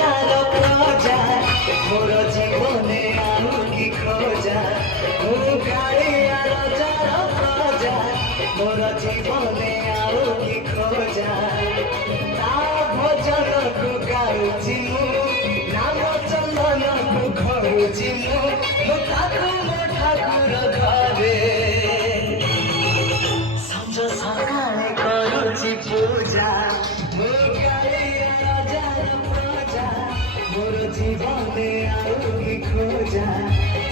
রাজার প্রজা মোর জীবনে আউ কি খোঁজা মু কালিয়া রাজার প্রজা মোর জীবনে আউ কি খোঁজা তা ভজনকু গাউছি মু নাম চন্দনকু ঘরুছি মু তাকু মো ঠাকুর ঘরে সঞ্জ সকালে করুছি পূজা মু কালিয়া রাজার প্রজা মোর জীবনে আউ কি খোঁজা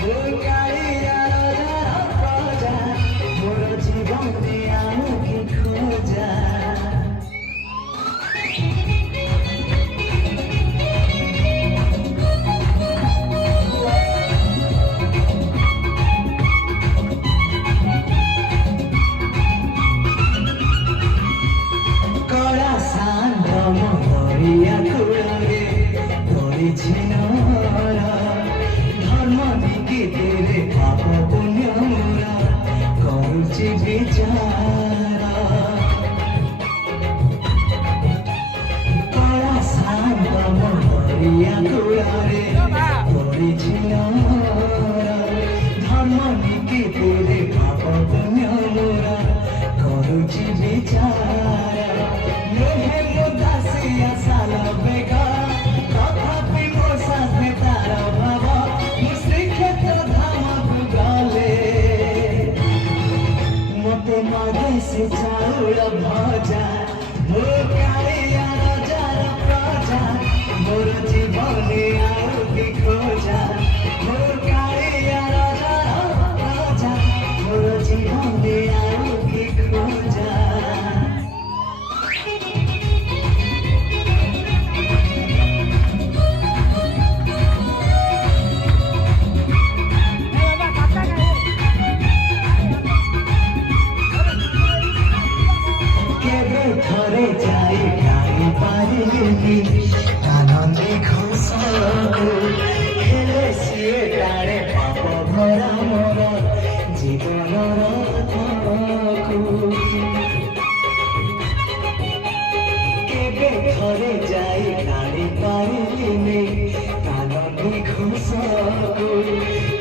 মু কালিয়া রাজার প্রজা মোর জীবনে আউ কি খোঁজা মরিয়া কুড়ে ধরেছি ধর্ম দিকে দেবে পাপ পুণ্য মোরা করছি বিচার কড়া শান্ত মরিয়া কুড়ে ধরেছি ধর্ম দিকে দেবে পাপ পুণ্য মোরা করছি বিচার से चाउर भजा मो कालिया राजार प्रजा मोर जीवने आउ की खोजा मो कालिया राजार प्रजा मोर जीवने आउ की खोजा ঘরে যাই গাড়ি পারিনি আনন্দে খুশ খেলে সিয়ে তারে পাপ ভরা মোর জীবনর কেবে ঘরে যাই গাড়ি পারিনি আনন্দে খুশ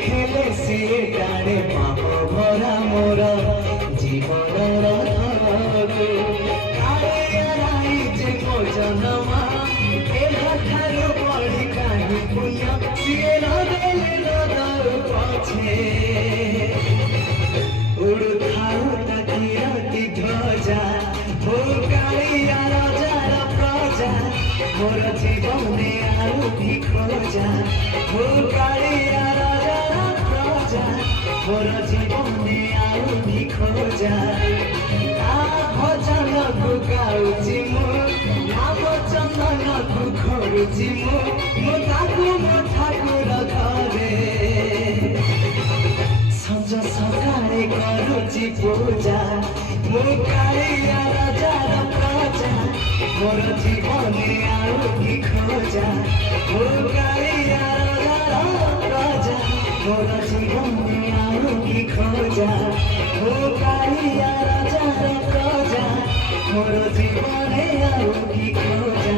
খেলে সিয়ে তারে পাপ ভরা মোর জীবনর জনমা এখানে পড়ি কাহি পুণ্য সিয়ে নদেলে নদর পছে উড়ুথাউ তাকিরতি ধ্বজা ও কালিয়া রাজার প্রজা মোর জীবনে আউ কি খোঁজা ও কালিয়া রাজার প্রজা মোর জীবনে আউ কি খোঁজা ভজনকু গাউছি মু নাম চন্দনকু ঘরুছি মু তাকু মো ঠাকুর ঘরে সঞ্জ সকালে করুছি পূজা মু কালিয়া রাজার প্রজা মোর জীবনে আউ কি খোঁজা মু কালিয়া রাজার প্রজা মোর জীবনে আউ কি খোঁজা মু কালিয়া রাজার প্রজা মোর জীবনে আউ কি খোঁজা।